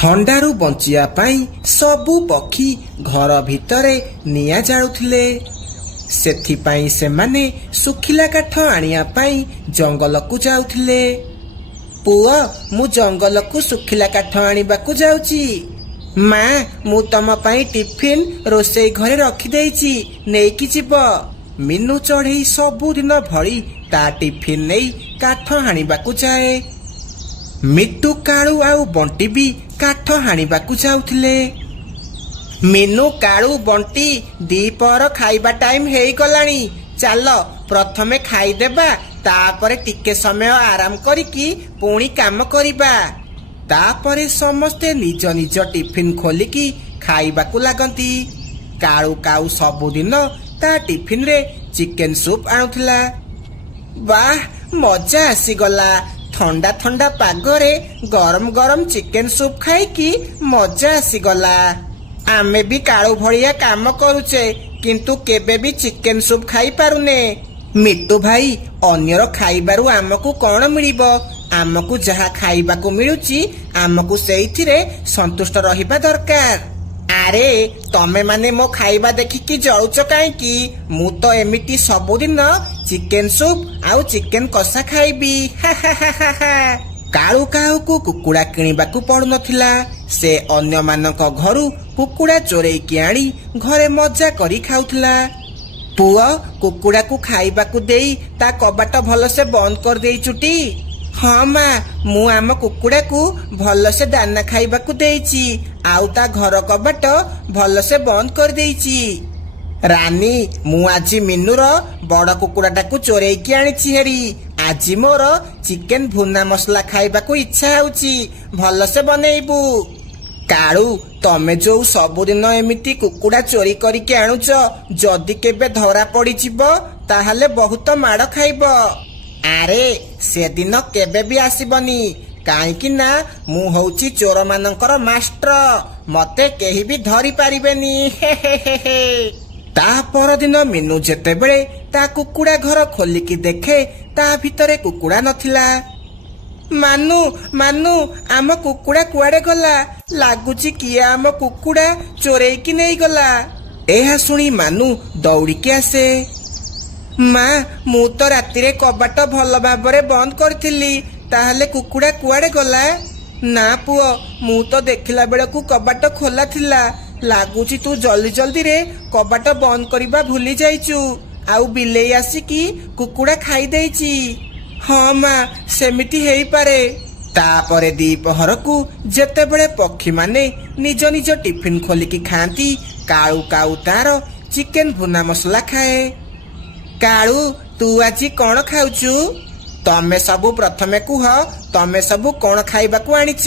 थंडारू बंचिया पाई सबु पक्षी घर भितरे निया जाळुथिले। सेथिपाई सेमाने सुखिला काठ आनिया पाई जंगल को जाउथिले। पुआ मु जंगल को सुखिला काठ आनिबाकु जाउची। माँ मु तम पाई टिफिन रोसई घरे रखी देइची, नेकी जीव। मीनू चढ़ई सबुदिन भली ता टिफिन नहीं काठ हाणिबाकु जाए। मिट्टू कालू आउ बंटी भी काठ हाणिबाकु जाउथिले। मीनू कालू बंटी दीपर खाइबा टाइम हेई गलानी, चल प्रथमे खाइदेबा, तापरे टिके समय आराम करिकी पुणी काम करिबा। तापरे समस्ते निज निज टिफिन खोलिकी खाइबाकु लागंती। कालू काऊ सबुदिन ता टिफिन रे चिकेन सूप आणुथिला। वाह मजा आसीगला, ठंडा ठंडा पागरे गरम गरम चिकेन सूप खाइकी मजा आसीगला। आमे भी कालू भलिया काम करूचे, किंतु केबे भी चिकेन सूप खाई पारुने। मिट्टू भाई अन्यर खाइबारु आमको कौन मिलिबो? आमको जहा खाइबाकु मिलुची आमको सेइथिरे संतुष्ट रहिबा दरकार। अरे तमे माने मो खाइबा देखिकी जळुच काईकी? मु तो एमिटी सबुदिन चिकेन सूप आउ चिकेन कषा खाइबी। कालू काहू को कुकुड़ा किणिबाकु पड़ु नथिला। से अन्य मानक घरु कुकुड़ा चोरेइकी आनी घरे मजा करी खाउथिला। पुआ कुकुड़ा को खाइबाकु देई ता कबाट भलसे बंद कर देई चुटी। हाँ माँ मु आम कुकुड़ा को भलसे दाना खाइबाकु देइची, आउ ता घर कबाट भलसे बंद कर देइची। रानी मु आजी मीनूर बड़ कुकुड़ाटाकु चोरेइकी आनिची हेरी। आजी मोर चिकेन भुना मसला खाइबाकु इच्छा होउची, भलसे बनेइबु। कालू तमे जो सबुदिन एमिति कुकुड़ा चोरी करिके आणुच, जदि केबे धरा पड़ी जिवो ताहाले बहुत माड़ खाइब। अरे से दिन केबे भी आसीबनी, काईकी ना मु होउची चोर मानकर मास्टर, मते केही भी धरी पारिबेनी। ता परदिन मीनू जेतेबेले ता कुकुड़ा घर खोलिकी देखे ता भितरे कुकुड़ा नथिला। मानू मानू आम कुकुड़ा कुआडे गला? लागुची किए आम कुकुड़ा चोरेइकी नहीं गला। एहा सुनी मानू दौड़िकी आसे। माँ मु तो रातिरे कबाट भल भाबरे बंद करथिली, ताहाले कुकुड़ा कुआडे गला? ना पुओ मु तो देखिला बेलकु कबाट खोला थिला। लागुची तू जल्दी जल्दी रे कबाट बंद करिबा भूली जाइचु, आउ बिलेई आसिकी कुकुड़ा खाई देइची। हाँ माँ सेमिति हेई पारे। तापरे दीपहर को जेतेबेले पक्षी माने निज निज टिफिन खोलिकी खांती, कालू काऊ तार चिकेन भुना मसला खाए। कालू तू आज कौन खाउचु? तमे सबु प्रथमे कुह, तमे सबु कौन खाइबाकु आनिच?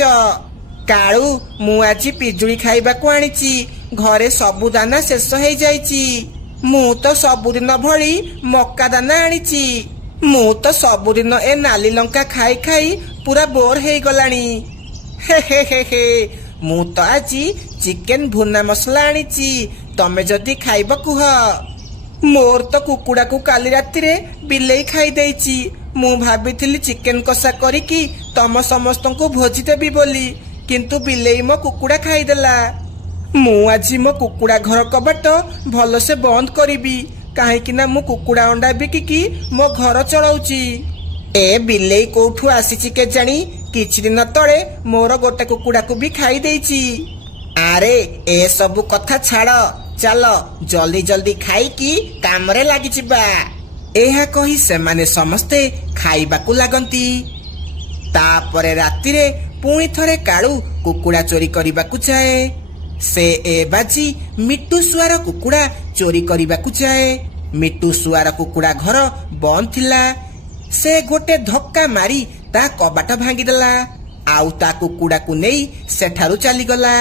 कालू मु आज पिजुली खाइबाकु आनिची, घरे सबु दाना शेष हेई जाइची। मु तो सबुदिन भली मक्का दाना आनिची। मु तो सबुदिन ए नाली लंका खाई खाई पूरा बोर हेई गलानी। हे हे हे हे मु तो आज चिकेन भुना मसला आनिची, तमे जदि खाइब कुह। मोर तो कुकुड़ा को काली रातिरे बिलेई खाई देइची। मु भाबिथिली चिकेन कषा करिकी तम समस्तंकु भोजी देबी बोली, किंतु बिलेई मो कुकुड़ा खाईदेला। मु आज मो कुकुड़ा घर कबाट भलसे बंद करिबी, काहेकिना मु कुकुड़ा अंडा बिकिकी मो घर चलाउची। ए बिलेई कोठू आसीची के जानी, किछि दिन तळे मोर गोटे कुकुड़ा को भी खाई देइची। अरे ए सबु कथा छाड़, चल जल्दी जल्दी खाइकी कामरे लागि जिबा। एहा कही सेमाने समस्ते खाइबाकु लागंती। तापरे रातिरे पुणी थरे कालू कुकुड़ा चोरी करिबाकु जाए। से ए बाजी मिट्टू सुआर कुकुड़ा चोरी करिबाकु जाए। मिट्टू सुआर कुकुड़ा घर बंद थिला। से गोटे धक्का मारी ता कबाट भांगी देला, आउ ता कुकुड़ा को नहीं सेठारु चली गला।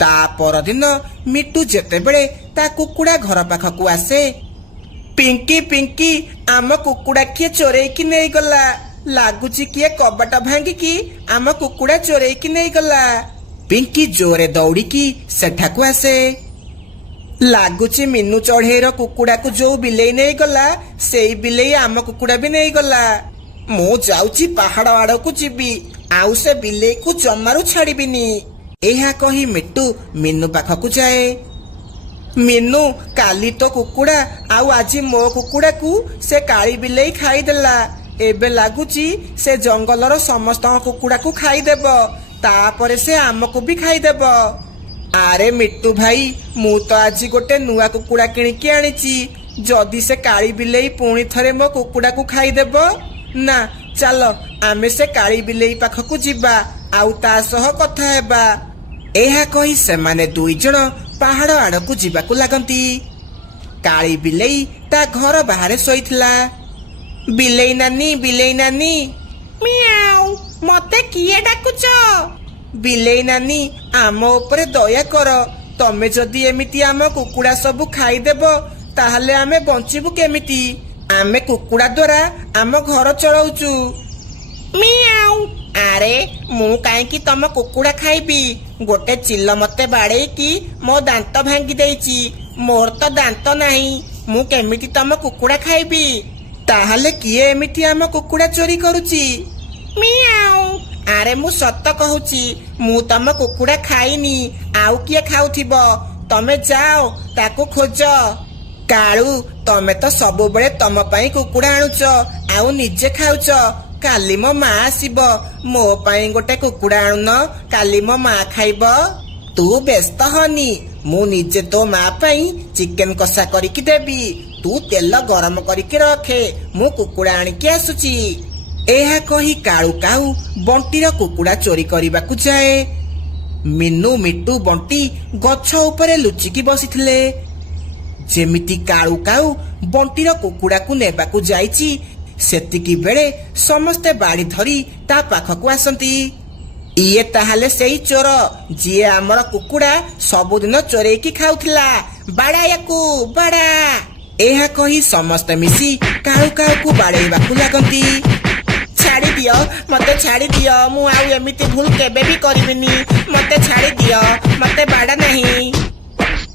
ता परदिन मिट्टू जेतेबेले ता कुकुड़ा घर पाखकु आसे। पिंकी पिंकी आम कुकुड़ा किए चोरेइकी नहीं गला? लागुची किए कबाट भांगिकी आम कुकुड़ा चोरेइकी नहीं गला। पिंकी जोरे दौड़िकी सेठाकु आसे। लागुची मीनू चढ़ेईर कुकुड़ा को जो बिलेई नहीं गला, सेई बिलेई आम कुकुड़ा भी नहीं गला। मु जाउची पहाड़ आड़ को जीवी, ଆଉ ସେ ବିଲେଇକୁ ଜମାରୁ ଛାଡ଼ିବିନି। ଏହା କହି ମିଟୁ ମିନୁ ପାଖକୁ ଯାଏ। ମିନୁ, କାଲି ତ କୁକୁଡ଼ା ଆଉ ଆଜି ମୋ କୁକୁଡ଼ାକୁ ସେ କାଳି ବିଲେଇ ଖାଇଦେଲା। ଏବେ ଲାଗୁଛି ସେ ଜଙ୍ଗଲର ସମସ୍ତଙ୍କ କୁକୁଡ଼ାକୁ ଖାଇଦେବ, ତାପରେ ସେ ଆମକୁ ବି ଖାଇଦେବ। ଆରେ ମିଟୁ ଭାଇ, ମୁଁ ତ ଆଜି ଗୋଟେ ନୂଆ କୁକୁଡ଼ା କିଣିକି ଆଣିଛି। ଯଦି ସେ କାଳି ବିଲେଇ ପୁଣି ଥରେ ମୋ କୁକୁଡ଼ାକୁ ଖାଇଦେବ, ନା ଚାଲ ଆମେ ସେ କାଳି ବିଲେଇ ପାଖକୁ ଯିବା ଆଉ ତା ସହ କଥା ହେବା। ଏହା କହି ସେମାନେ ଦୁଇଜଣ ପାହାଡ଼ ଆଡ଼କୁ ଯିବାକୁ ଲାଗନ୍ତି। କାଳି ବିଲେଇ ତା ଘର ବାହାରେ ଶୋଇଥିଲା। ବିଲେଇ ନାନୀ, ବିଲେଇ ନାନୀ, ମିଆଉ, ମତେ କିଏ ଡାକୁଛ? ବିଲେଇ ନାନୀ, ଆମ ଉପରେ ଦୟା କର। ତମେ ଯଦି ଏମିତି ଆମ କୁକୁଡ଼ା ସବୁ ଖାଇଦେବ, ତାହେଲେ ଆମେ ବଞ୍ଚିବୁ କେମିତି? ଆମେ କୁକୁଡ଼ା ଦ୍ୱାରା ଆମ ଘର ଚଳଉଛୁ। ମିଆଉ। ଆରେ ମୁଁ କାହିଁକି ତମ କୁକୁଡ଼ା ଖାଇବି? ଗୋଟେ ଚିଲ ମତେ ବାଡେଇକି ମୋ ଦାନ୍ତ ଭାଙ୍ଗି ଦେଇଛି। ମୋର ତ ଦାନ୍ତ ନାହିଁ, ମୁଁ କେମିତି ତମ କୁକୁଡ଼ା ଖାଇବି? ତାହେଲେ କିଏ ଏମିତି ଆମ କୁକୁଡ଼ା ଚୋରି କରୁଛି? ମିଆଉ। ଆରେ ମୁଁ ସତ କହୁଛି, ମୁଁ ତମ କୁକୁଡ଼ା ଖାଇନି। ଆଉ କିଏ ଖାଉଥିବ? ତମେ ଯାଅ ତାକୁ ଖୋଜ। କାଳୁ, ତମେ ତ ସବୁବେଳେ ତମ ପାଇଁ କୁକୁଡ଼ା ଆଣୁଛ ଆଉ ନିଜେ ଖାଉଛ। କାଲି ମୋ ମା ଆସିବ, ମୋ ପାଇଁ ଗୋଟେ କୁକୁଡ଼ା ଆଣୁନ, କାଲି ମୋ ମା ଖାଇବ। ତୁ ବ୍ୟସ୍ତ ହନି, ମୁଁ ନିଜେ ତୋ ମା ପାଇଁ ଚିକେନ କଷା କରିକି ଦେବି। ତୁ ତେଲ ଗରମ କରିକି ରଖେ, ମୁଁ କୁକୁଡ଼ା ଆଣିକି ଆସୁଛି। ଏହା କହି କାଳୁ କାଉ ବଣ୍ଟିର କୁକୁଡ଼ା ଚୋରି କରିବାକୁ ଯାଏ। ମିନୁ, ମିଟୁ, ବଣ୍ଟି ଗଛ ଉପରେ ଲୁଚିକି ବସିଥିଲେ। ଯେମିତି କାଳୁ କାଉ ବଣ୍ଟିର କୁକୁଡ଼ାକୁ ନେବାକୁ ଯାଇଛି, ସେତିକି ବେଳେ ସମସ୍ତେ ବାଡ଼ି ଧରି ତା ପାଖକୁ ଆସନ୍ତି। ଇଏ ତାହେଲେ ସେଇ ଚୋର ଯିଏ ଆମର କୁକୁଡ଼ା ସବୁଦିନ ଚୋରେଇକି ଖାଉଥିଲା। ବାଡ଼ା ୟାକୁ, ବାଡ଼ା। ଏହା କହି ସମସ୍ତେ ମିଶି କାଳୁ କାଉକୁ ବାଡ଼େଇବାକୁ ଲାଗନ୍ତି। ଛାଡ଼ି ଦିଅ, ମତେ ଛାଡ଼ି ଦିଅ, ମୁଁ ଆଉ ଏମିତି ଭୁଲ କେବେ ବି କରିବିନି। ମତେ ଛାଡ଼ି ଦିଅ, ମତେ ବାଡ଼ା ନାହିଁ।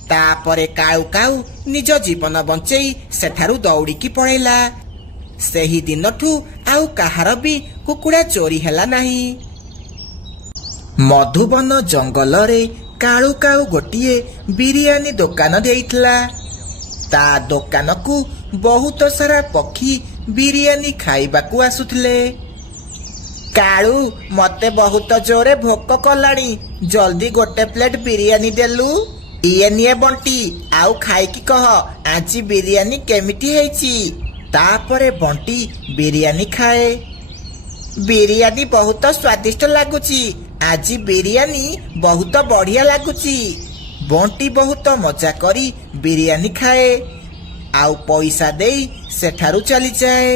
ତାପରେ କାଳୁ କାଉ ନିଜ ଜୀବନ ବଞ୍ଚେଇ ସେଠାରୁ ଦୌଡ଼ିକି ପଳେଇଲା। ସେହି ଦିନଠୁ ଆଉ କାହାର ବି କୁକୁଡ଼ା ଚୋରି ହେଲା ନାହିଁ। ମଧୁବନ ଜଙ୍ଗଲରେ କାଳୁ କାଉ ଗୋଟିଏ ବିରିୟାନୀ ଦୋକାନ ଦେଇଥିଲା। ତା ଦୋକାନକୁ ବହୁତ ସାରା ପକ୍ଷୀ ବିରିୟାନୀ ଖାଇବାକୁ ଆସୁଥିଲେ। କାଳୁ, ମତେ ବହୁତ ଜୋରେ ଭୋକ କଲାଣି, ଜଲ୍ଦି ଗୋଟେ ପ୍ଲେଟ ବିରିୟାନୀ ଦେଲୁ। ଇଏ ନିଏ ବଣ୍ଟି, ଆଉ ଖାଇକି କହ ଆଜି ବିରିୟାନୀ କେମିତି ହେଇଛି। ତାପରେ ବଣ୍ଟି ବିରିୟାନୀ ଖାଏ। ବିରିୟାନୀ ବହୁତ ସ୍ୱାଦିଷ୍ଟ ଲାଗୁଛି, ଆଜି ବିରିୟାନୀ ବହୁତ ବଢିଆ ଲାଗୁଛି। ବଣ୍ଟି ବହୁତ ମଜା କରି ବିରିୟାନୀ ଖାଏ ଆଉ ପଇସା ଦେଇ ସେଠାରୁ ଚାଲିଯାଏ।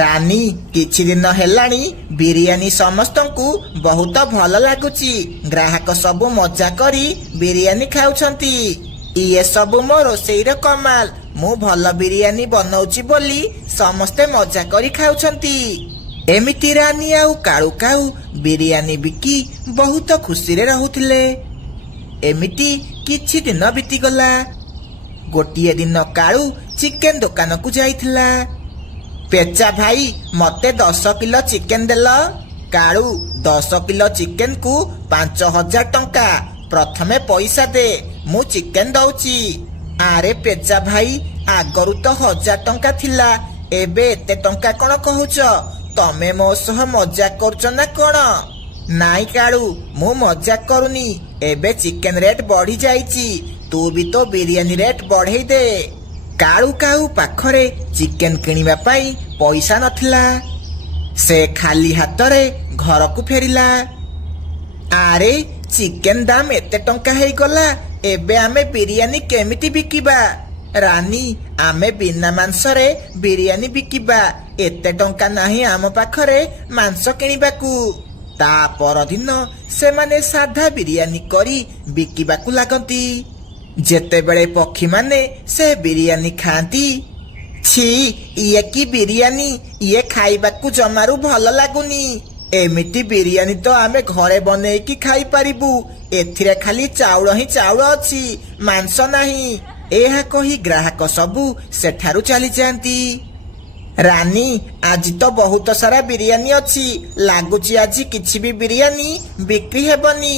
ରାନୀ, କିଛି ଦିନ ହେଲାଣି ବିରିୟାନୀ ସମସ୍ତଙ୍କୁ ବହୁତ ଭଲ ଲାଗୁଛି। ଗ୍ରାହକ ସବୁ ମଜା କରି ବିରିୟାନୀ ଖାଉଛନ୍ତି। ଇଏ ସବୁ ମୋ ରୋଷେଇର କମାଲ। ମୁଁ ଭଲ ବିରିୟାନୀ ବନଉଛି ବୋଲି ସମସ୍ତେ ମଜା କରି ଖାଉଛନ୍ତି। ଏମିତି ରାନୀ ଆଉ କାଳୁ କାଉ ବିରିୟାନୀ ବିକି ବହୁତ ଖୁସିରେ ରହୁଥିଲେ। ଏମିତି କିଛି ଦିନ ବିତିଗଲା। ଗୋଟିଏ ଦିନ କାଳୁ ଚିକେନ ଦୋକାନକୁ ଯାଇଥିଲା। ପେଚା ଭାଇ, ମତେ 10 କିଲୋ ଚିକେନ ଦେଲ। କାଳୁ, 10 କିଲୋ ଚିକେନକୁ 5,000 ଟଙ୍କା। ପ୍ରଥମେ ପଇସା ଦେ, ମୁଁ ଚିକେନ ଦଉଛି। ଆରେ ପେଚା ଭାଇ, ଆଗରୁ ତ 1,000 ଟଙ୍କା ଥିଲା, ଏବେ ଏତେ ଟଙ୍କା କଣ କହୁଛ? ତମେ ମୋ ସହ ମଜାକ କରୁଛ ନା କଣ? ନାଇଁ କାଳୁ, ମୁଁ ମଜାକ କରୁନି। ଏବେ ଚିକେନ ରେଟ୍ ବଢି ଯାଇଛି, ତୁ ବି ତ ବିରିୟାନୀ ରେଟ୍ ବଢେଇ ଦେ। କାଳୁ କାଉ ପାଖରେ ଚିକେନ କିଣିବା ପାଇଁ ପଇସା ନଥିଲା। ସେ ଖାଲି ହାତରେ ଘରକୁ ଫେରିଲା। ଆରେ, ଚିକେନ ଦାମ ଏତେ ଟଙ୍କା ହେଇଗଲା, ଏବେ ଆମେ ବିରିୟାନୀ କେମିତି ବିକିବା? ରାନୀ, ଆମେ ବିନା ମାଂସରେ ବିରିୟାନୀ ବିକିବା। ଏତେ ଟଙ୍କା ନାହିଁ ଆମ ପାଖରେ ମାଂସ କିଣିବାକୁ। ତା ପରଦିନ ସେମାନେ ସାଧା ବିରିୟାନୀ କରି ବିକିବାକୁ ଲାଗନ୍ତି। ଯେତେବେଳେ ପକ୍ଷୀମାନେ ସେ ବିରିୟାନୀ ଖାଆନ୍ତି, ଛି, ଇଏ କି ବିରିୟାନୀ, ଇଏ ଖାଇବାକୁ ଜମାରୁ ଭଲ ଲାଗୁନି। ଏମିତି ବିରିୟାନୀ ତ ଆମେ ଘରେ ବନେଇକି ଖାଇପାରିବୁ। ଏଥିରେ ଖାଲି ଚାଉଳ ହିଁ ଚାଉଳ ଅଛି, ମାଂସ ନାହିଁ। ଏହା କହି ଗ୍ରାହକ ସବୁ ସେଠାରୁ ଚାଲିଯାଆନ୍ତି। ରାନୀ ଆଜି ତ ବହୁତ ସାରା ବିରିୟାନୀ ଅଛି, ଲାଗୁଛି ଆଜି କିଛି ବି ବିରିୟାନୀ ବିକ୍ରି ହେବନି।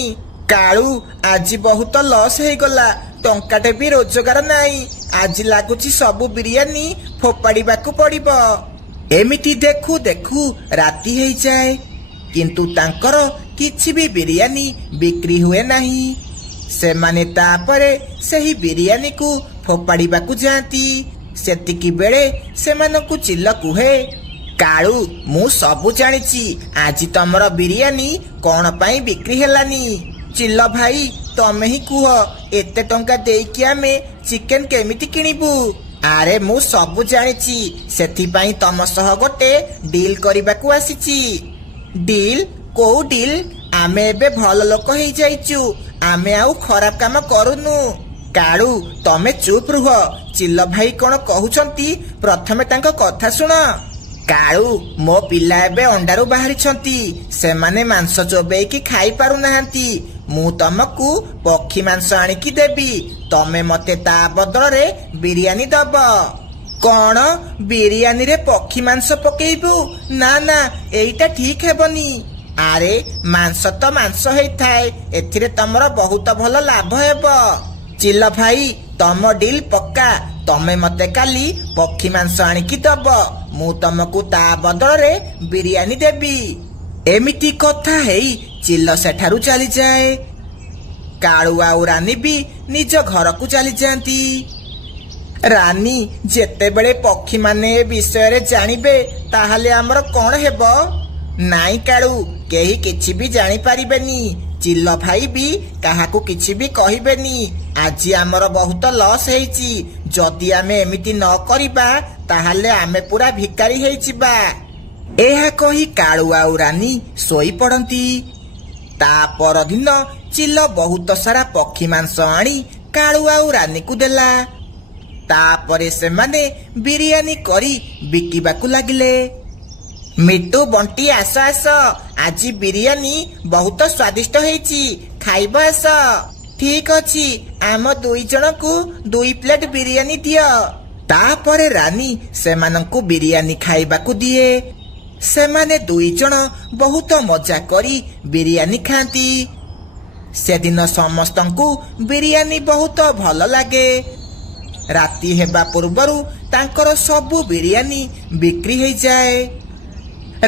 କାଳୁ ଆଜି ବହୁତ ଲସ୍ ହେଇଗଲା, ଟଙ୍କାଟେ ବି ରୋଜଗାର ନାହିଁ। ଆଜି ଲାଗୁଛି ସବୁ ବିରିୟାନୀ ଫୋପାଡ଼ିବାକୁ ପଡ଼ିବ। ଏମିତି ଦେଖୁ ଦେଖୁ ରାତି ହେଇଯାଏ, କିନ୍ତୁ ତାଙ୍କର କିଛି ବି ବିରିୟାନୀ ବିକ୍ରି ହୁଏ ନାହିଁ। ସେମାନେ ତାପରେ ସେହି ବିରିୟାନୀକୁ ଫୋପାଡ଼ିବାକୁ ଯାଆନ୍ତି। ସେତିକି ବେଳେ ସେମାନଙ୍କୁ ଚିଲ କୁହେ, କାଳୁ ମୁଁ ସବୁ ଜାଣିଛି, ଆଜି ତମର ବିରିୟାନୀ କଣ ପାଇଁ ବିକ୍ରି ହେଲାନି। ଚିଲ ଭାଇ ତମେ ହିଁ କୁହ, ଏତେ ଟଙ୍କା ଦେଇକି ଆମେ ଚିକେନ କେମିତି କିଣିବୁ? ଆରେ ମୁଁ ସବୁ ଜାଣିଛି, ସେଥିପାଇଁ ତମ ସହ ଗୋଟେ ଡିଲ୍ କରିବାକୁ ଆସିଛି। ଡିଲ୍? କୋଉ ଡିଲ୍? ଆମେ ଏବେ ଭଲ ଲୋକ ହେଇଯାଇଛୁ, ଆମେ ଆଉ ଖରାପ କାମ କରୁନୁ। କାଳୁ ତମେ ଚୁପ୍ ରୁହ, ଚିଲ ଭାଇ କଣ କହୁଛନ୍ତି ପ୍ରଥମେ ତାଙ୍କ କଥା ଶୁଣ। କାଳୁ ମୋ ପିଲା ଏବେ ଅଣ୍ଡାରୁ ବାହାରିଛନ୍ତି, ସେମାନେ ମାଂସ ଚୋବେଇକି ଖାଇ ପାରୁନାହାନ୍ତି। ମୁଁ ତମକୁ ପକ୍ଷୀ ମାଂସ ଆଣିକି ଦେବି, ତମେ ମତେ ତା ବଦଳରେ ବିରିୟାନୀ ଦବ। କଣ ବିରିୟାନୀରେ ପକ୍ଷୀ ମାଂସ ପକେଇବୁ? ନା ନା, ଏଇଟା ଠିକ ହେବନି। ଆରେ ମାଂସ ତ ମାଂସ ହେଇଥାଏ, ଏଥିରେ ତମର ବହୁତ ଭଲ ଲାଭ ହେବ। ଚିଲ ଭାଇ ତମ ଡିଲ୍ ପକ୍କା, ତମେ ମତେ କାଲି ପକ୍ଷୀ ମାଂସ ଆଣିକି ଦବ, ମୁଁ ତମକୁ ତା ବଦଳରେ ବିରିୟାନୀ ଦେବି। ଏମିତି କଥା ହେଇ ଚିଲ ସେଠାରୁ ଚାଲିଯାଏ। କାଳୁ ଆଉ ରାନୀ ବି ନିଜ ଘରକୁ ଚାଲିଯାଆନ୍ତି। ରାନୀ ଯେତେବେଳେ ପକ୍ଷୀମାନେ ଏ ବିଷୟରେ ଜାଣିବେ ତାହେଲେ ଆମର କଣ ହେବ? ନାଇଁ କାଳୁ, କେହି କିଛି ବି ଜାଣିପାରିବେନି। ଚିଲ ଭାଇ ବି କାହାକୁ କିଛି ବି କହିବେନି। ଆଜି ଆମର ବହୁତ ଲସ୍ ହେଇଛି, ଯଦି ଆମେ ଏମିତି ନ କରିବା ତାହେଲେ ଆମେ ପୁରା ଭିକାରୀ ହେଇଯିବା। ଏହା କହି କାଳୁ ଆଉ ରାନୀ ଶୋଇପଡନ୍ତି। ତା ପରଦିନ ଚିଲ ବହୁତ ସାରା ପକ୍ଷୀ ମାଂସ ଆଣି କାଳୁ ଆଉ ରାନୀକୁ ଦେଲା। ତାପରେ ସେମାନେ ବିରିୟାନୀ କରି ବିକିବାକୁ ଲାଗିଲେ। ମିଟୁ ବଣ୍ଟି ଆସ ଆସ, ଆଜି ବିରିୟାନୀ ବହୁତ ସ୍ୱାଦିଷ୍ଟ ହେଇଛି, ଖାଇବ ଆସ। ଠିକ ଅଛି, ଆମ 2 ଜଣଙ୍କୁ 2 ପ୍ଲେଟ ବିରିୟାନୀ ଦିଅ। ତାପରେ ରାନୀ ସେମାନଙ୍କୁ ବିରିୟାନୀ ଖାଇବାକୁ ଦିଏ। ସେମାନେ 2 ଜଣ ବହୁତ ମଜା କରି ବିରିୟାନୀ ଖାଆନ୍ତି। ସେଦିନ ସମସ୍ତଙ୍କୁ ବିରିୟାନୀ ବହୁତ ଭଲ ଲାଗେ। ରାତି ହେବା ପୂର୍ବରୁ ତାଙ୍କର ସବୁ ବିରିୟାନୀ ବିକ୍ରି ହେଇଯାଏ।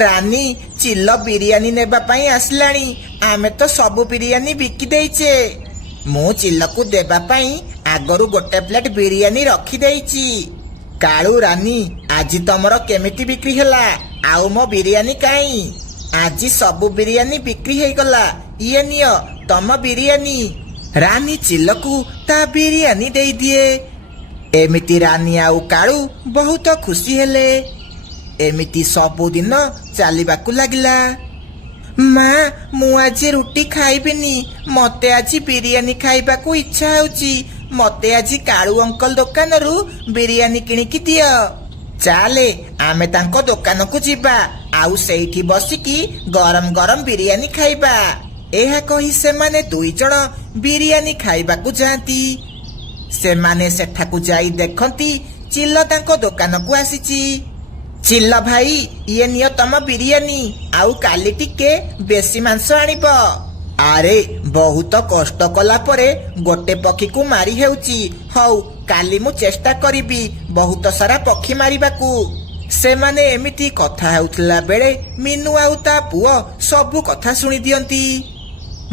ରାନୀ ଚିଲ ବିରିୟାନୀ ନେବା ପାଇଁ ଆସିଲାଣି, ଆମେ ତ ସବୁ ବିରିୟାନୀ ବିକି ଦେଇଛେ। ମୁଁ ଚିଲକୁ ଦେବା ପାଇଁ ଆଗରୁ ଗୋଟେ ପ୍ଲେଟ ବିରିୟାନୀ ରଖିଦେଇଛି। କାଳୁ ରାନୀ ଆଜି ତମର କେମିତି ବିକ୍ରି ହେଲା, ଆଉ ମୋ ବିରିୟାନୀ କାଇଁ? ଆଜି ସବୁ ବିରିୟାନୀ ବିକ୍ରି ହେଇଗଲା, ଇଏ ନିଅ ତମ ବିରିୟାନୀ। ରାନୀ ଚିଲକୁ ତା ବିରିୟାନୀ ଦେଇଦିଏ। ଏମିତି ରାନୀ ଆଉ କାଳୁ ବହୁତ ଖୁସି ହେଲେ। ଏମିତି ସବୁଦିନ ଚାଲିବାକୁ ଲାଗିଲା। ମା ମୁଁ ଆଜି ରୁଟି ଖାଇବିନି, ମତେ ଆଜି ବିରିୟାନୀ ଖାଇବାକୁ ଇଚ୍ଛା ହେଉଛି। ମତେ ଆଜି କାଳୁ ଅଙ୍କଲ ଦୋକାନରୁ ବିରିୟାନୀ କିଣିକି ଦିଅ। ଚାଲେ ଆମେ ତାଙ୍କ ଦୋକାନକୁ ଯିବା, ଆଉ ସେଇଠି ବସିକି ଗରମ ଗରମ ବିରିୟାନୀ ଖାଇବା। ଏହା କହି ସେମାନେ 2 ଜଣ ବିରିୟାନୀ ଖାଇବାକୁ ଯାଆନ୍ତି। ସେମାନେ ସେଠାକୁ ଯାଇ ଦେଖନ୍ତି ଚିଲ ତାଙ୍କ ଦୋକାନକୁ ଆସିଛି। ଚିଲ ଭାଇ ଇଏ ନିଅ ତମ ବିରିୟାନୀ, ଆଉ କାଲି ଟିକେ ବେଶୀ ମାଂସ ଆଣିବ। ଆରେ ବହୁତ କଷ୍ଟ କଲା ପରେ ଗୋଟେ ପକ୍ଷୀକୁ ମାରି ହେଉଛି। ହଉ କାଲି ମୁଁ ଚେଷ୍ଟା କରିବି ବହୁତ ସାରା ପକ୍ଷୀ ମାରିବାକୁ। ସେମାନେ ଏମିତି କଥା ହେଉଥିଲା ବେଳେ ମିନୁ ଆଉ ତା ପୁଅ ସବୁ କଥା ଶୁଣି ଦିଅନ୍ତି।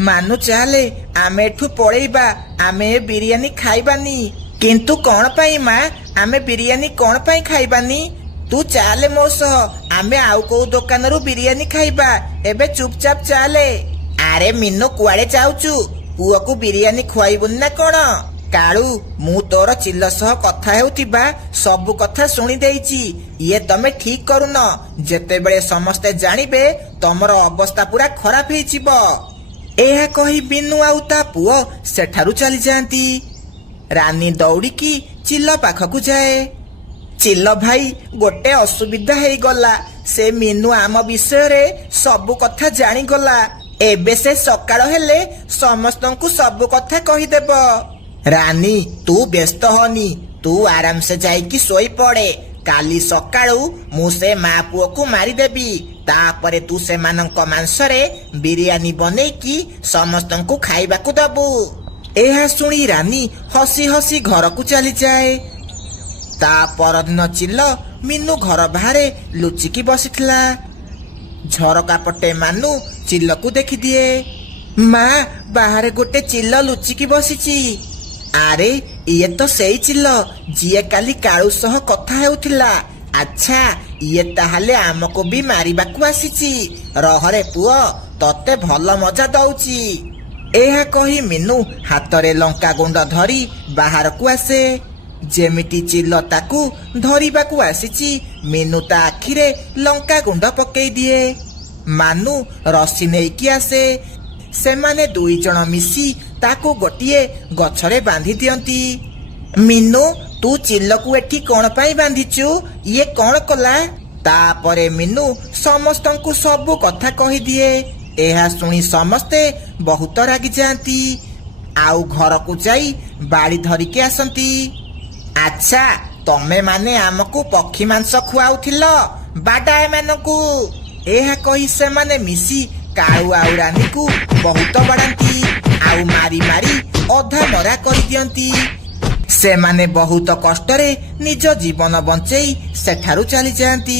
ମାନୁ ଚାଲେ ଆମେ ଏଠୁ ପଳେଇବା, ଆମେ ଏ ବିରିୟାନୀ ଖାଇବାନି। କିନ୍ତୁ କଣ ପାଇଁ ମା, ଆମେ ବିରିୟାନୀ କଣ ପାଇଁ ଖାଇବାନି? ତୁ ଚାଲେ ମୋ ସହ, ଆମେ ଆଉ କୋଉ ଦୋକାନରୁ ବିରିୟାନୀ ଖାଇବା। ଏବେ ଚୁପଚାପ ଚାଲେ। ଆରେ ମିନୁ କୁଆଡେ ଯାଉଛୁ? ପୁଅକୁ ବିରିୟାନୀ ଖୁଆଇବୁନି ନା କଣ? କାଳୁ ମୁଁ ତୋର ଚିଲ ସହ କଥା ହେଉଥିବା ସବୁ କଥା ଶୁଣି ଦେଇଛି। ଇଏ ତମେ ଠିକ କରୁନ, ଯେତେବେଳେ ସମସ୍ତେ ଜାଣିବେ ତମର ଅବସ୍ଥା ପୁରା ଖରାପ ହେଇଯିବ। ଏହା କହି ବିନୁ ଆଉ ତା ପୁଅ ସେଠାରୁ ଚାଲିଯାଆନ୍ତି। ରାନୀ ଦୌଡ଼ିକି ଚିଲ ପାଖକୁ ଯାଏ। ଚିଲ ଭାଇ ଗୋଟେ ଅସୁବିଧା ହେଇଗଲା, ସେ ମିନୁ ଆମ ବିଷୟରେ ସବୁ କଥା ଜାଣିଗଲା। ଏବେ ସେ ସକାଳ ହେଲେ ସମସ୍ତଙ୍କୁ ସବୁ କଥା କହିଦେବ। ରାନୀ ତୁ ବ୍ୟସ୍ତ ହନି, ତୁ ଆରାମସେ ଯାଇକି ଶୋଇପଡେ, କାଲି ସକାଳୁ ମୁଁ ସେ ମା ପୁଅକୁ ମାରିଦେବି। ତାପରେ ତୁ ସେମାନଙ୍କ ମାଂସରେ ବିରିୟାନୀ ବନେଇକି ସମସ୍ତଙ୍କୁ ଖାଇବାକୁ ଦବୁ। ଏହା ଶୁଣି ରାନୀ ହସି ହସି ଘରକୁ ଚାଲିଯାଏ। ତା ପରଦିନ ଚିଲ ମିନୁ ଘର ବାହାରେ ଲୁଚିକି ବସିଥିଲା। ଝରକା ପଟେ ମାନୁ ଚିଲକୁ ଦେଖିଦିଏ। ମା, ବାହାରେ ଗୋଟେ ଚିଲ ଲୁଚିକି ବସିଛି। ଆରେ, ଇଏ ତ ସେଇ ଚିଲ ଯିଏ କାଲି କାଳୁ ସହ କଥା ହେଉଥିଲା। ଆଚ୍ଛା, ଇଏ ତାହେଲେ ଆମକୁ ବି ମାରିବାକୁ ଆସିଛି। ରହରେ ପୁଅ, ତତେ ଭଲ ମଜା ଦଉଛି। ଏହା କହି ମିନୁ ହାତରେ ଲଙ୍କା ଗୁଣ୍ଡ ଧରି ବାହାରକୁ ଆସେ। ଯେମିତି ଚିଲ ତାକୁ ଧରିବାକୁ ଆସିଛି, ମିନୁ ତା ଆଖିରେ ଲଙ୍କା ଗୁଣ୍ଡ ପକେଇ ଦିଏ। ମାନୁ ରସି ନେଇକି ଆସେ। ସେମାନେ ଦୁଇ ଜଣ ମିଶି ତାକୁ ଗୋଟିଏ ଗଛରେ ବାନ୍ଧି ଦିଅନ୍ତି। ମିନୁ, ତୁ ଚିଲକୁ ଏଠି କଣ ପାଇଁ ବାନ୍ଧିଛୁ? ଇଏ କଣ କଲା? ତାପରେ ମିନୁ ସମସ୍ତଙ୍କୁ ସବୁ କଥା କହିଦିଏ। ଏହା ଶୁଣି ସମସ୍ତେ ବହୁତ ରାଗିଯାଆନ୍ତି। ଆଉ ଘରକୁ ଯାଇ ବାଡ଼ି ଧରିକି ଆସନ୍ତି। ଆଚ୍ଛା, ତମେ ମାନେ ଆମକୁ ପକ୍ଷୀ ମାଂସ ଖୁଆଉଥିଲ, ବାଡା ଏମାନଙ୍କୁ। ଏହା କହି ସେମାନେ ମିଶି କାଳୁ ଆଉ ରାନୀକୁ ବହୁତ ବାଡ଼ାନ୍ତି। ଆଉ ମାରି ମାରି ଅଧା ମରା କରିଦିଅନ୍ତି। ସେମାନେ ବହୁତ କଷ୍ଟରେ ନିଜ ଜୀବନ ବଞ୍ଚେଇ ସେଠାରୁ ଚାଲିଯାଆନ୍ତି।